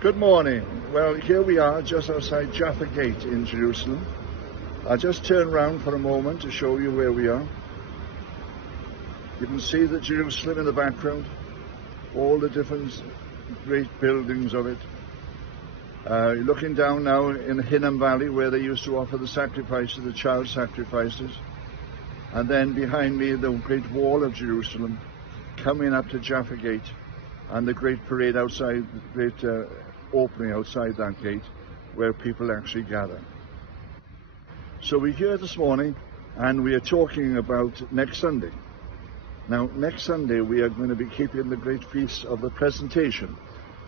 Good morning. Well, here we are just outside Jaffa Gate in Jerusalem. I'll just turn around for a moment to show you where we are. You can see the Jerusalem in the background, all the different great buildings of it. You're looking down now in the Hinnom Valley where they used to offer the sacrifices, the child sacrifices. And then behind me the great wall of Jerusalem, coming up to Jaffa Gate, and the great parade outside, the great opening outside that gate where people actually gather. So we're here this morning and we are talking about next Sunday. Now next Sunday we are going to be keeping the great feast of the presentation.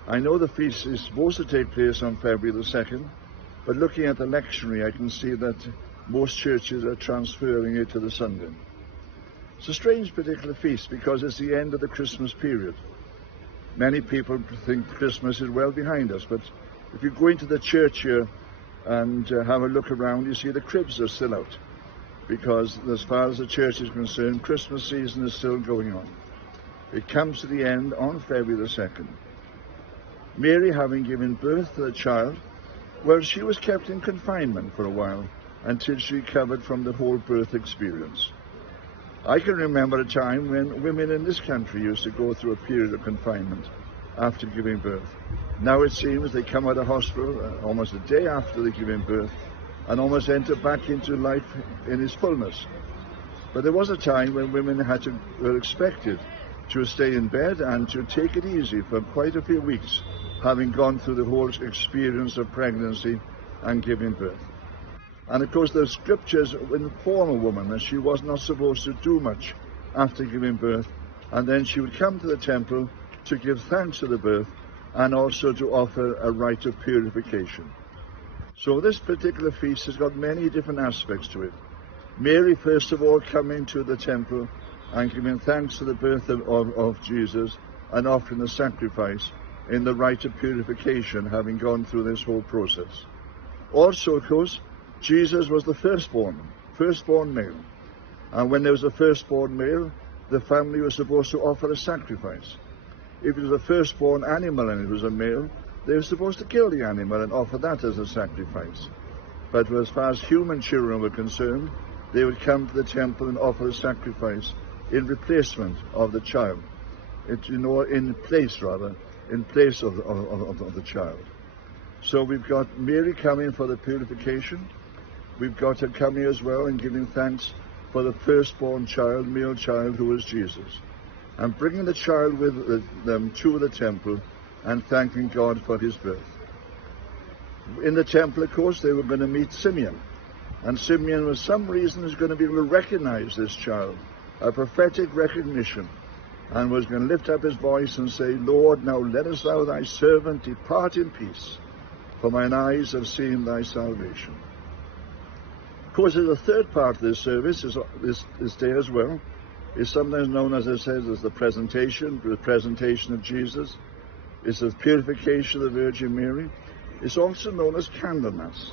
I know the feast is supposed to take place on February the 2nd, but looking at the lectionary I can see that most churches are transferring it to the Sunday. It's a strange particular feast because it's the end of the Christmas period. Many people think Christmas is well behind us, but if you go into the church here and have a look around, you see the cribs are still out, because as far as the church is concerned, Christmas season is still going on. It comes to the end on February the 2nd. Mary, having given birth to the child, well, she was kept in confinement for a while until she recovered from the whole birth experience. I can remember a time when women in this country used to go through a period of confinement after giving birth. Now it seems they come out of hospital almost a day after they're giving birth and almost enter back into life in its fullness. But there was a time when women were expected to stay in bed and to take it easy for quite a few weeks, having gone through the whole experience of pregnancy and giving birth. And of course the scriptures inform a woman that she was not supposed to do much after giving birth, and then she would come to the temple to give thanks for the birth and also to offer a rite of purification. So this particular feast has got many different aspects to it. Mary, first of all, coming to the temple and giving thanks for the birth of Jesus and offering the sacrifice in the rite of purification, having gone through this whole process. Also, of course, Jesus was the firstborn male. And when there was a firstborn male, the family was supposed to offer a sacrifice. If it was a firstborn animal and it was a male, they were supposed to kill the animal and offer that as a sacrifice. But as far as human children were concerned, they would come to the temple and offer a sacrifice in replacement of the child. In place of the child. So we've got Mary coming for the purification. We've got her coming as well and giving thanks for the firstborn child, male child, who was Jesus, and bringing the child with them to the temple and thanking God for his birth. In the temple, of course, they were going to meet Simeon, and Simeon, for some reason, is going to be able to recognize this child, a prophetic recognition, and was going to lift up his voice and say, Lord, now lettest thou thy servant depart in peace, for mine eyes have seen thy salvation. Of course, there's a third part of this service, this day as well, is sometimes known, as it says, as the presentation of Jesus. It's the purification of the Virgin Mary. It's also known as Candlemas,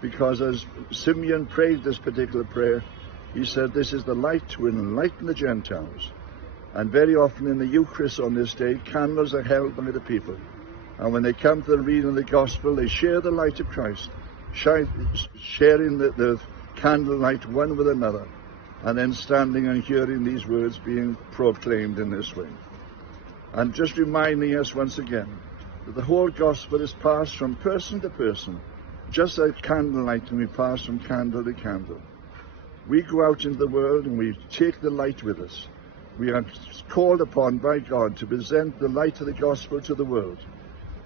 because as Simeon prayed this particular prayer, he said, this is the light to enlighten the Gentiles. And very often in the Eucharist on this day, candles are held by the people. And when they come to the reading of the Gospel, they share the light of Christ, sharing the candlelight one with another, and then standing and hearing these words being proclaimed in this way. And just reminding us once again that the whole Gospel is passed from person to person, just like candlelight, and we pass from candle to candle. We go out into the world and we take the light with us. We are called upon by God to present the light of the Gospel to the world.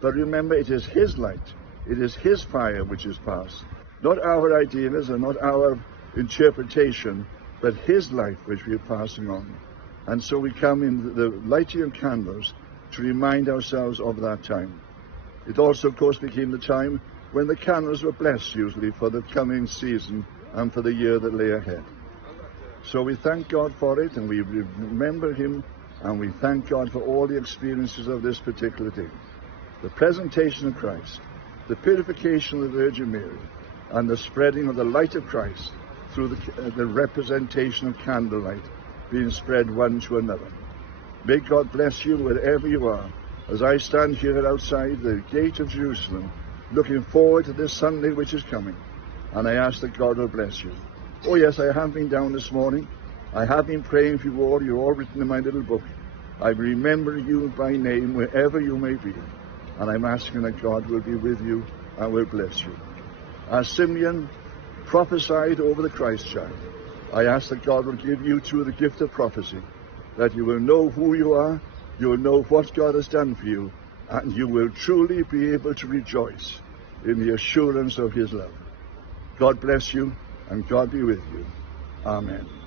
But remember, it is his light, it is his fire which is passed. Not our ideas and not our interpretation, but his light which we are passing on. And so we come in the lighting of candles to remind ourselves of that time. It also, of course, became the time when the candles were blessed, usually, for the coming season and for the year that lay ahead. So we thank God for it, and we remember him, and we thank God for all the experiences of this particular day. The presentation of Christ, the purification of the Virgin Mary, and the spreading of the light of Christ through the representation of candlelight being spread one to another. May God bless you wherever you are, as I stand here outside the gate of Jerusalem, looking forward to this Sunday which is coming. And I ask that God will bless you. Oh yes, I have been down this morning. I have been praying for you all. You're all written in my little book. I remember you by name wherever you may be. And I'm asking that God will be with you and will bless you. As Simeon prophesied over the Christ child, I ask that God will give you too the gift of prophecy, that you will know who you are, you will know what God has done for you, and you will truly be able to rejoice in the assurance of his love. God bless you, and God be with you. Amen.